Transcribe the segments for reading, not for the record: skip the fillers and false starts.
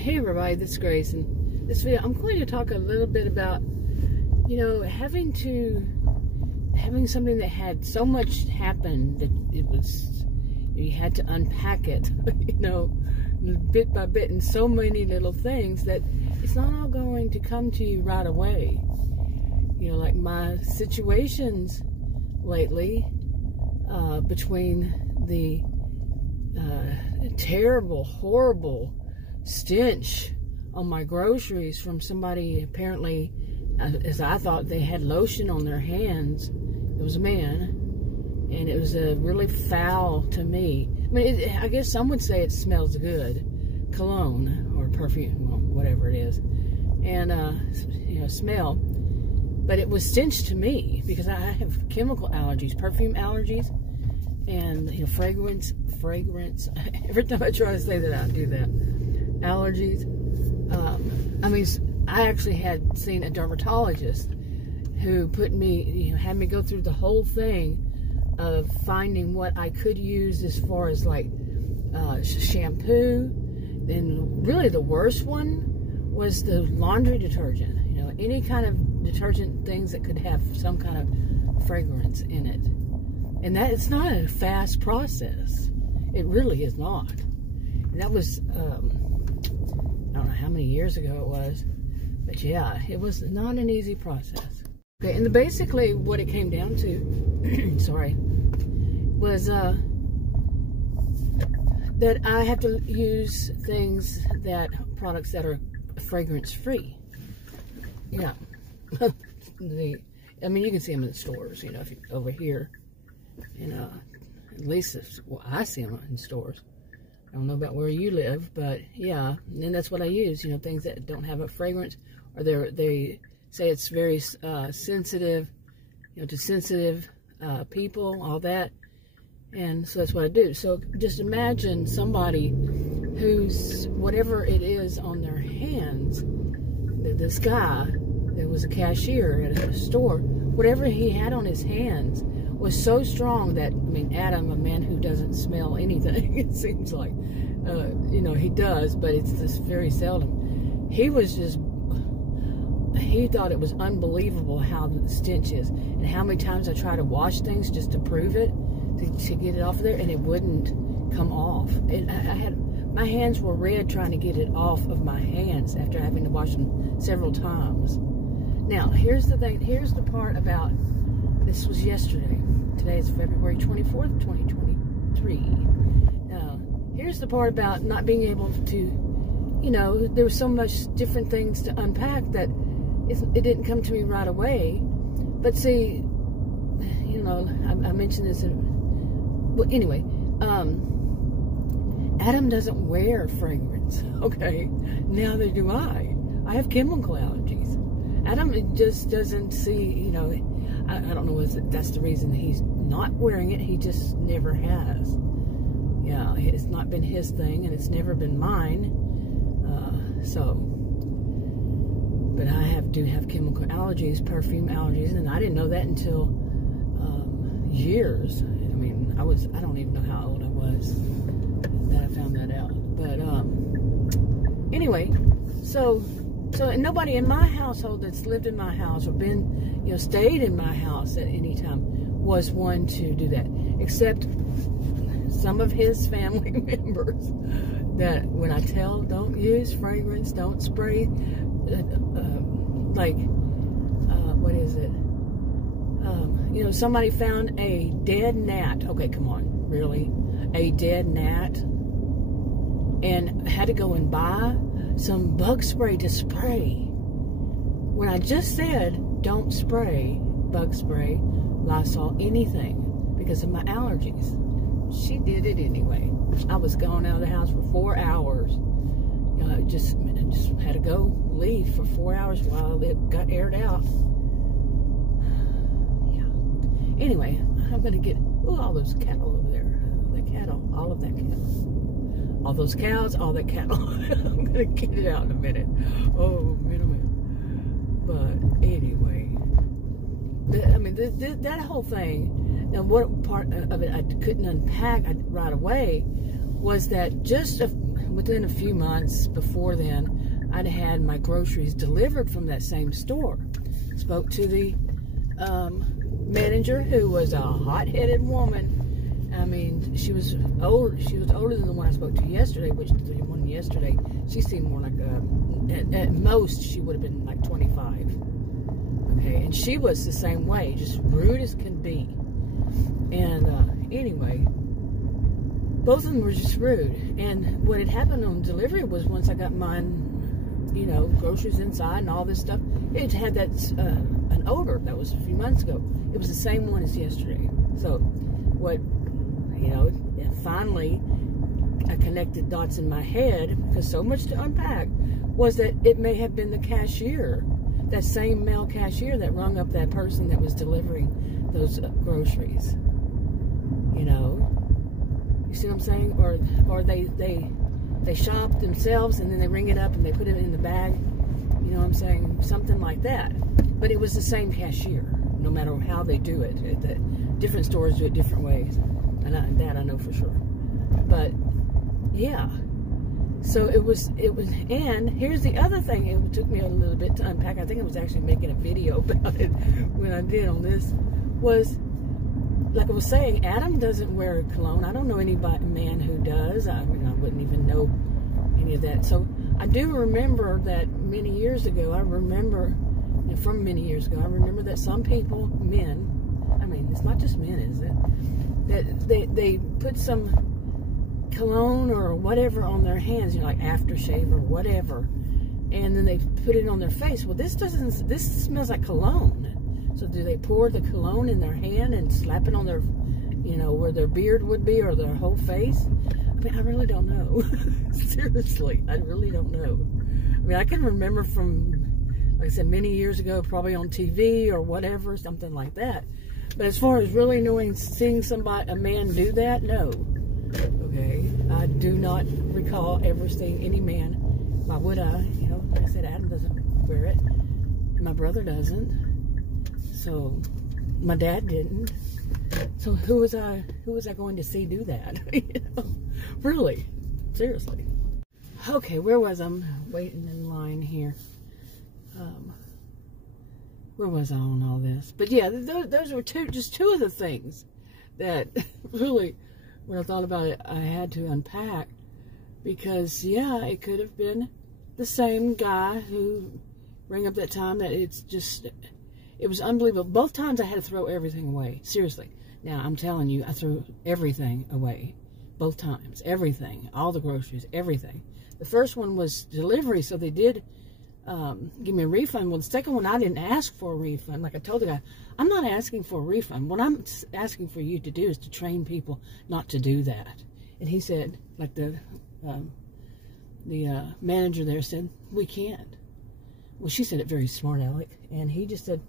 Hey everybody, this is Grace, and this video I'm going to talk a little bit about, you know, having something that had so much happen that you had to unpack it, you know, bit by bit, and so many little things that it's not all going to come to you right away. You know, like my situations lately, between the terrible, horrible stench on my groceries from somebody, apparently, as I thought, they had lotion on their hands. It was a man, and it was really foul to me. I mean, I guess some would say it smells good, cologne or perfume, well, whatever it is, and you know, smell. But it was stench to me because I have chemical allergies, perfume allergies, and, you know, fragrance. Every time I try to say that, I do that. Allergies. I mean, I actually had seen a dermatologist who put me, you know, had me go through the whole thing of finding what I could use as far as like shampoo. And really the worst one was the laundry detergent. You know, any kind of detergent things that could have some kind of fragrance in it. And that it's not a fast process. It really is not. And that was, I don't know how many years ago it was, but yeah, it was not an easy process. Okay, and basically what it came down to, sorry, was that I have to use products that are fragrance free. Yeah. I mean, you can see them in the stores, you know, if you over here, you know, at least well, I see them in stores. I don't know about where you live, but yeah, and that's what I use, you know, things that don't have a fragrance, or they say it's very sensitive, you know, to sensitive people, all that, and so that's what I do. So just imagine somebody who's, whatever it is on their hands, this guy that was a cashier at a store, whatever he had on his hands was so strong that, I mean, Adam, a man who doesn't smell anything, it seems like, you know, he does, but it's just very seldom. He thought it was unbelievable how the stench is, and how many times I try to wash things just to prove it, to get it off of there, and it wouldn't come off. And my hands were red trying to get it off of my hands after having to wash them several times. Now, here's the thing, here's the part about, this was yesterday. Today is February 24th, 2023. Here's the part about not being able to, you know, there was so much different things to unpack that it didn't come to me right away. But see, you know, I mentioned this well, anyway, Adam doesn't wear fragrance, okay? Neither do I. I have chemical allergies. Adam just doesn't see, you know, I don't know if that's the reason that he's not wearing it. He just never has. Yeah, it's not been his thing, and it's never been mine. But I do have chemical allergies, perfume allergies, and I didn't know that until years. I mean, I don't even know how old I was that I found that out. But anyway, so and nobody in my household that's lived in my house or been, you know, stayed in my house at any time was one to do that, except some of his family members that when I tell don't use fragrance, don't spray, what is it? You know, somebody found a dead gnat. Okay, come on, really? A dead gnat, and had to go and buy some bug spray to spray. When I just said don't spray bug spray, Lysol, anything, because of my allergies. She did it anyway. I was gone out of the house for 4 hours. You know, just had to leave for 4 hours while it got aired out. Yeah. Anyway, I'm gonna get all those cattle over there. The cattle, all of that cattle. All those cows, all that cattle. I'm gonna get it out in a minute. Oh, man, oh, man. But anyway, I mean, that whole thing. Now, what part of it I couldn't unpack right away was that just within a few months before then, I'd had my groceries delivered from that same store. Spoke to the manager, who was a hot-headed woman. I mean, she was old. She was older than the one I spoke to yesterday, which the one yesterday, she seemed more like at most she would have been like 25. Okay, and she was the same way, just rude as can be. And anyway, both of them were just rude. And what had happened on delivery was, once I got mine, you know, groceries inside and all this stuff, it had that an odor that was a few months ago. It was the same one as yesterday. So what, you know, finally I connected dots in my head, because so much to unpack, was that it may have been the cashier, that same male cashier that rung up that person that was delivering those groceries. You know, you see what I'm saying? Or they shop themselves and then they ring it up and they put it in the bag. You know what I'm saying? Something like that. But it was the same cashier, no matter how they do it. Different stores do it different ways, and that I know for sure. But yeah, so it was. And here's the other thing. It took me a little bit to unpack. I think I was actually making a video about it when I did on this. Was, like I was saying, Adam doesn't wear cologne. I don't know any man who does. I mean, I wouldn't even know any of that. So I do remember that many years ago, from many years ago, I remember that some people, men, I mean, it's not just men, is it? That they put some cologne or whatever on their hands, you know, like aftershave or whatever, and then they put it on their face. Well, this smells like cologne. So do they pour the cologne in their hand and slap it on their, you know, where their beard would be, or their whole face? I mean, I really don't know. Seriously, I really don't know. I mean, I can remember from, like I said, many years ago, probably on TV or whatever, something like that. But as far as really seeing a man do that, no. Okay, I do not recall ever seeing any man. Why would I? You know, like I said, Adam doesn't wear it. My brother doesn't. So my dad didn't. So who was I going to see do that? You know, really, seriously. Okay, where was I? I'm waiting in line here. Where was I on all this? But yeah, those were just two of the things that really, when I thought about it, I had to unpack, because yeah, it could have been the same guy who rang up that time. That it was unbelievable. Both times I had to throw everything away. Seriously. Now, I'm telling you, I threw everything away. Both times. Everything. All the groceries. Everything. The first one was delivery, so they did give me a refund. Well, the second one, I didn't ask for a refund. Like I told the guy, I'm not asking for a refund. What I'm asking for you to do is to train people not to do that. And he said, like the manager there said, we can't. Well, she said it very smart, Alec. And he just said,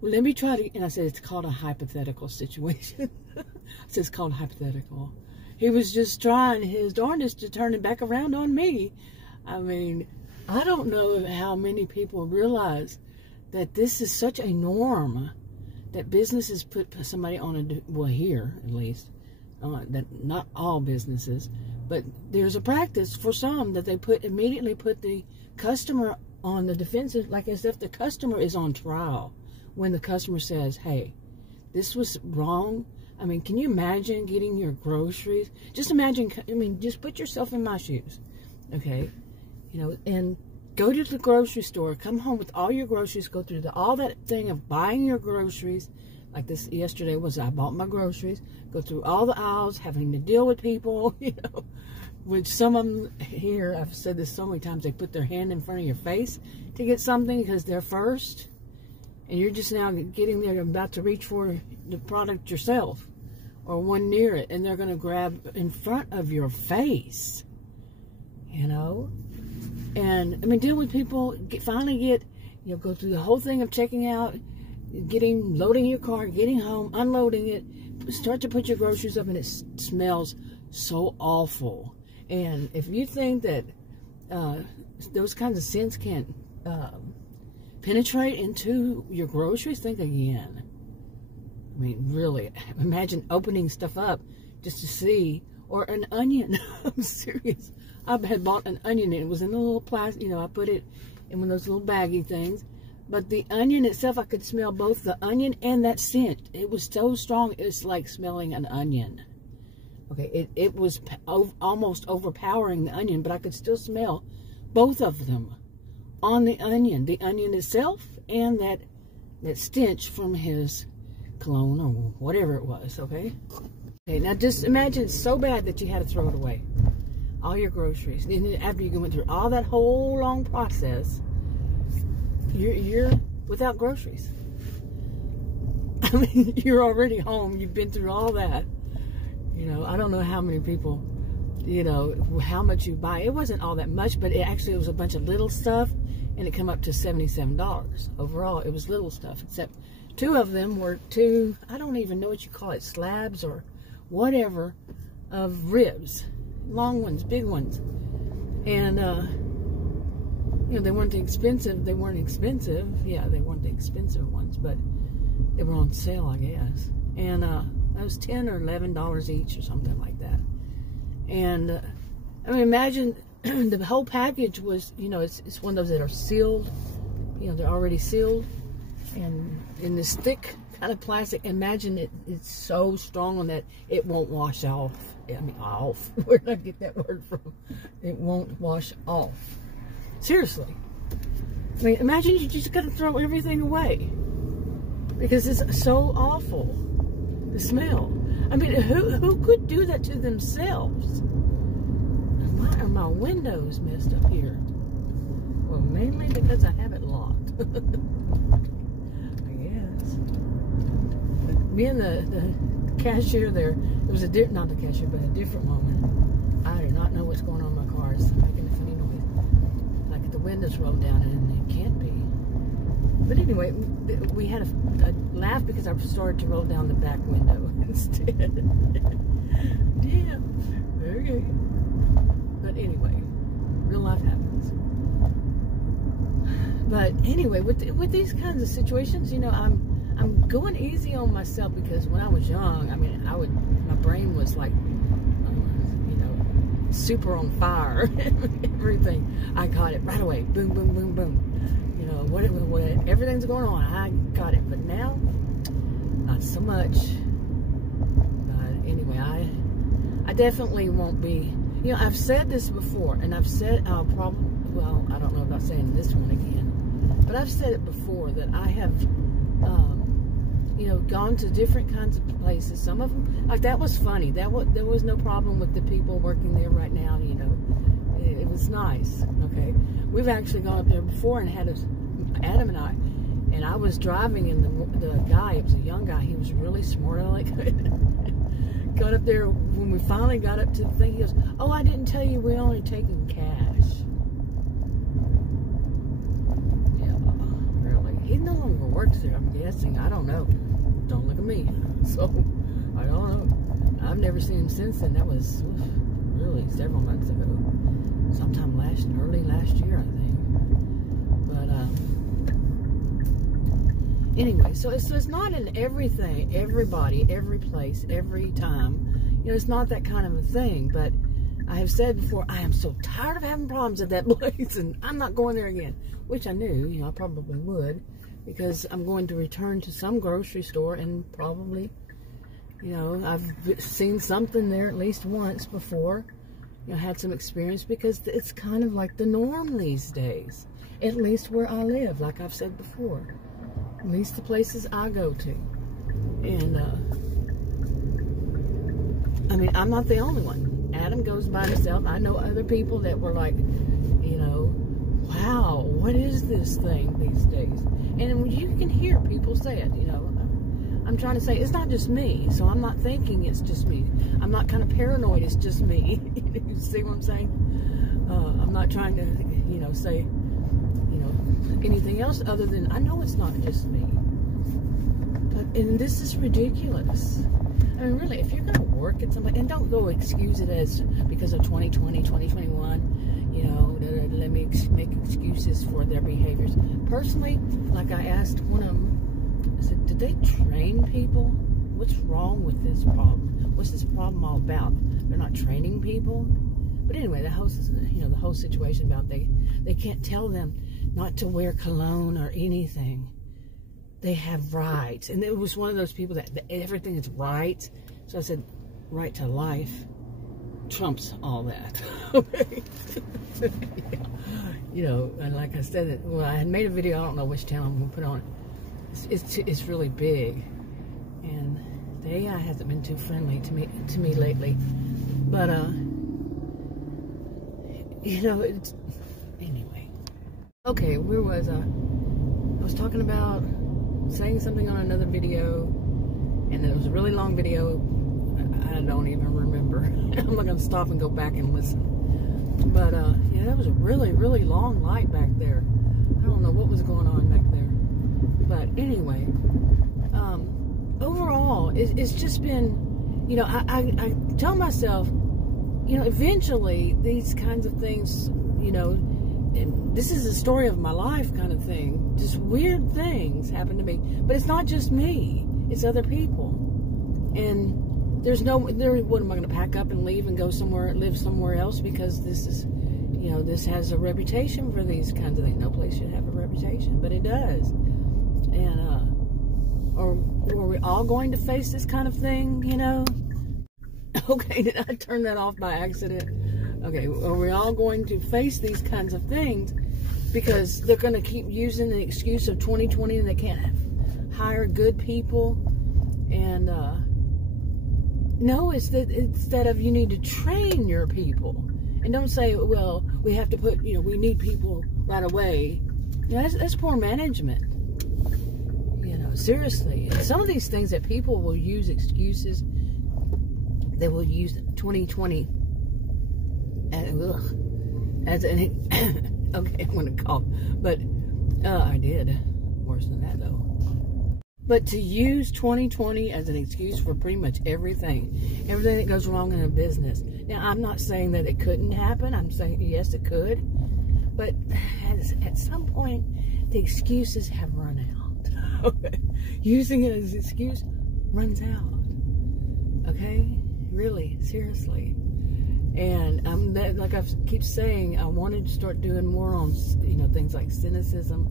well, let me try to, and I said, it's called a hypothetical situation. I said, it's called hypothetical. He was just trying his darndest to turn it back around on me. I mean, I don't know how many people realize that this is such a norm, that businesses put somebody on well, here at least, that not all businesses, but there's a practice for some that they immediately put the customer on the defensive, like as if the customer is on trial. When the customer says, hey, this was wrong. I mean, can you imagine getting your groceries? Just imagine, I mean, just put yourself in my shoes, okay? You know, and go to the grocery store, come home with all your groceries, go through all that thing of buying your groceries. Like this yesterday was, I bought my groceries, go through all the aisles, having to deal with people, you know, which some of them here, I've said this so many times, they put their hand in front of your face to get something because they're first. And you're just now getting there, about to reach for the product yourself or one near it, and they're going to grab in front of your face, you know? And, I mean, dealing with people, finally get, you know, go through the whole thing of checking out, loading your car, getting home, unloading it, start to put your groceries up, and it smells so awful. And if you think that those kinds of scents can't penetrate into your groceries, think again. I mean, really, imagine opening stuff up just to see, or an onion. I'm serious. I had bought an onion and it was in a little plastic, you know, I put it in one of those little baggy things. But the onion itself, I could smell both the onion and that scent. It was so strong, it's like smelling an onion. Okay, it was almost overpowering the onion, but I could still smell both of them on the onion itself and that stench from his cologne or whatever it was, okay? Okay, now just imagine it's so bad that you had to throw it away. All your groceries. And then after you went through all that whole long process, you're without groceries. I mean, you're already home. You've been through all that. You know, I don't know how many people, you know, how much you buy. It wasn't all that much, but it was a bunch of little stuff, and it came up to $77. Overall, it was little stuff, except 2 of them were 2, I don't even know what you call it, slabs or whatever, of ribs. Long ones, big ones. And, you know, they weren't expensive. Yeah, they weren't the expensive ones, but they were on sale, I guess. And that was $10 or $11 each or something like that. And I mean, imagine the whole package was, you know, it's one of those that are sealed. You know, they're already sealed, and in this thick kind of plastic. Imagine it's so strong on that it won't wash off. I mean, off. Where did I get that word from? It won't wash off. Seriously. I mean, imagine you just got to throw everything away because it's so awful. The smell. I mean, who could do that to themselves? Why are my windows messed up here? Well, mainly because I have it locked. I guess. But me and the cashier there was not the cashier, but a different woman. I do not know what's going on in my car. It's making a funny noise. Like the windows rolled down, and it can't be. But anyway, we had a laugh because I started to roll down the back window instead. Yeah, okay. But anyway, real life happens. But anyway, with these kinds of situations, you know, I'm going easy on myself because when I was young, I mean, my brain was like, you know, super on fire. Everything, I got it right away. Boom, boom, boom, boom. You know, what everything's going on, I got it. But now, not so much. But anyway, I definitely won't be. You know, I've said this before, and I've said I'll probably. Well, I don't know about saying this one again, but I've said it before that I have, you know, gone to different kinds of places. Some of them, like that was funny. There was no problem with the people working there right now. You know, it was nice. Okay, we've actually gone up there before and had Adam and I was driving, and the guy, it was a young guy. He was really smart. Like, got up there when we finally got up to the thing. He goes, "Oh, I didn't tell you we're only taking cash." He no longer works there, I'm guessing. I don't know. Don't look at me. So, I don't know. I've never seen him since then. That was really several months ago. Sometime early last year, I think. But, anyway, so it's not in everything, everybody, every place, every time. You know, it's not that kind of a thing. But I have said before, I am so tired of having problems at that place, and I'm not going there again. Which I knew, you know, I probably would, because I'm going to return to some grocery store and probably, you know, I've seen something there at least once before, you know, had some experience, because it's kind of like the norm these days, at least where I live, like I've said before, at least the places I go to. And, I mean, I'm not the only one. Adam goes by himself. I know other people that were like, you know, wow, what is this thing these days? And you can hear people say it, you know. I'm trying to say, it's not just me, so I'm not thinking it's just me. I'm not kind of paranoid, it's just me. You see what I'm saying? I'm not trying to, you know, say, you know, anything else other than, I know it's not just me. And this is ridiculous. I mean, really, if you're going to work at somebody, and don't go excuse it as because of 2020, 2021, you know, let me make excuses for their behaviors. Personally, like I asked one of them, I said, did they train people? What's wrong with this problem? What's this problem all about? They're not training people? But anyway, the whole, the whole situation about they can't tell them not to wear cologne or anything. They have rights. And it was one of those people that everything is right. So I said, right to life trumps all that. Okay. And like I said, well, I had made a video. I don't know which channel I'm going to put on it. It's really big. And the AI hasn't been too friendly to me lately. But, it's, anyway. Okay, where was I? I was talking about saying something on another video, and it was a really long video. I don't even remember. I'm not going to stop and go back and listen. But, yeah, that was a really, really long light back there. I don't know what was going on back there. But anyway, overall, it's just been, I tell myself, eventually these kinds of things, and this is the story of my life kind of thing. Just weird things happen to me. But it's not just me. It's other people. And what am I going to pack up and leave and go somewhere, live somewhere else? Because this is, this has a reputation for these kinds of things. No place should have a reputation, but it does. And, are we all going to face this kind of thing, Okay, did I turn that off by accident? Okay, are we all going to face these kinds of things because they're going to keep using the excuse of 2020 and they can't hire good people? And, no, it's that instead of you need to train your people. And don't say, well, we have to put, we need people right away. That's poor management. Seriously. And some of these things that people will use excuses, they will use 2020 as an, okay, I'm going to cough. But I did. Worse than that, though. But to use 2020 as an excuse for pretty much everything that goes wrong in a business. Now, I'm not saying that it couldn't happen. I'm saying, yes, it could. But at some point, the excuses have run out. Okay. Using it as an excuse runs out. Okay? Really, seriously. And like I keep saying, I wanted to start doing more on, things like cynicism,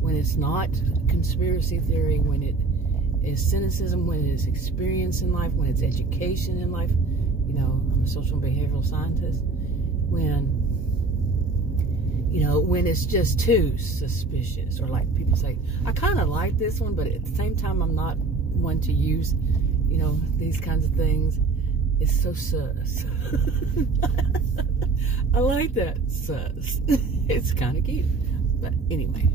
when it's not conspiracy theory, when it is cynicism, when it is experience in life, when it's education in life. I'm a social and behavioral scientist. When it's just too suspicious, or like people say, I kind of like this one, but at the same time, I'm not one to use, these kinds of things. It's so sus. I like that, sus. It's kind of cute. But anyway.